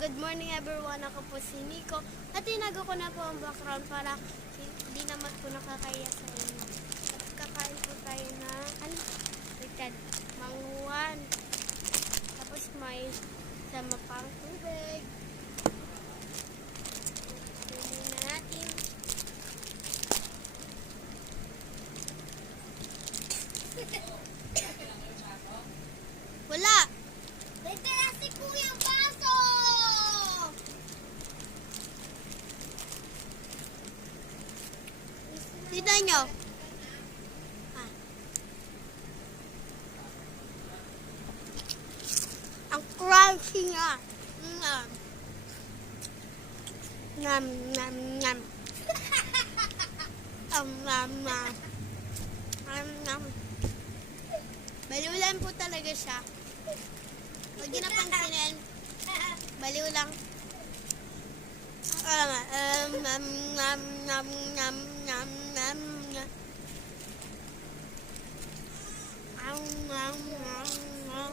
Good morning everyone, ako po si Nico at tinago ko na po ang background para hindi naman po nakakaya sa inyo. At kakain po tayo ng manguwan. Tapos may sama pang tubig. Kunin na natin. Wala! Nagtala si Kuya Baso! Sino nyo? Ang crunchy nga. Nam, nam, nam. Nam, nam. Nam. Baliw lang po talaga siya. Huwag niyo napansinin. Baliw lang. Nam, nam, nam, nam, nam, nam, nam. Nam, nam, nam, nam.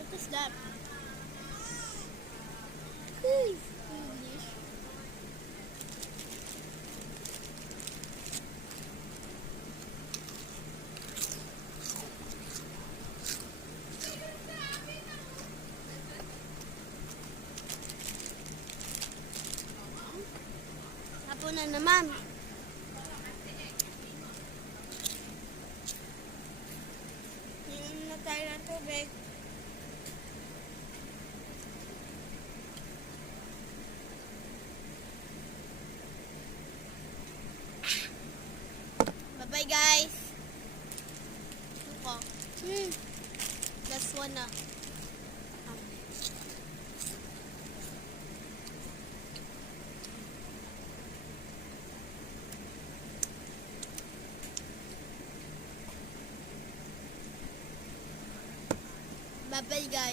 What is that? English. Tapo na naman. Inom na tayo ng tubig. Bye guys. Ito. Last one na. Bye guys.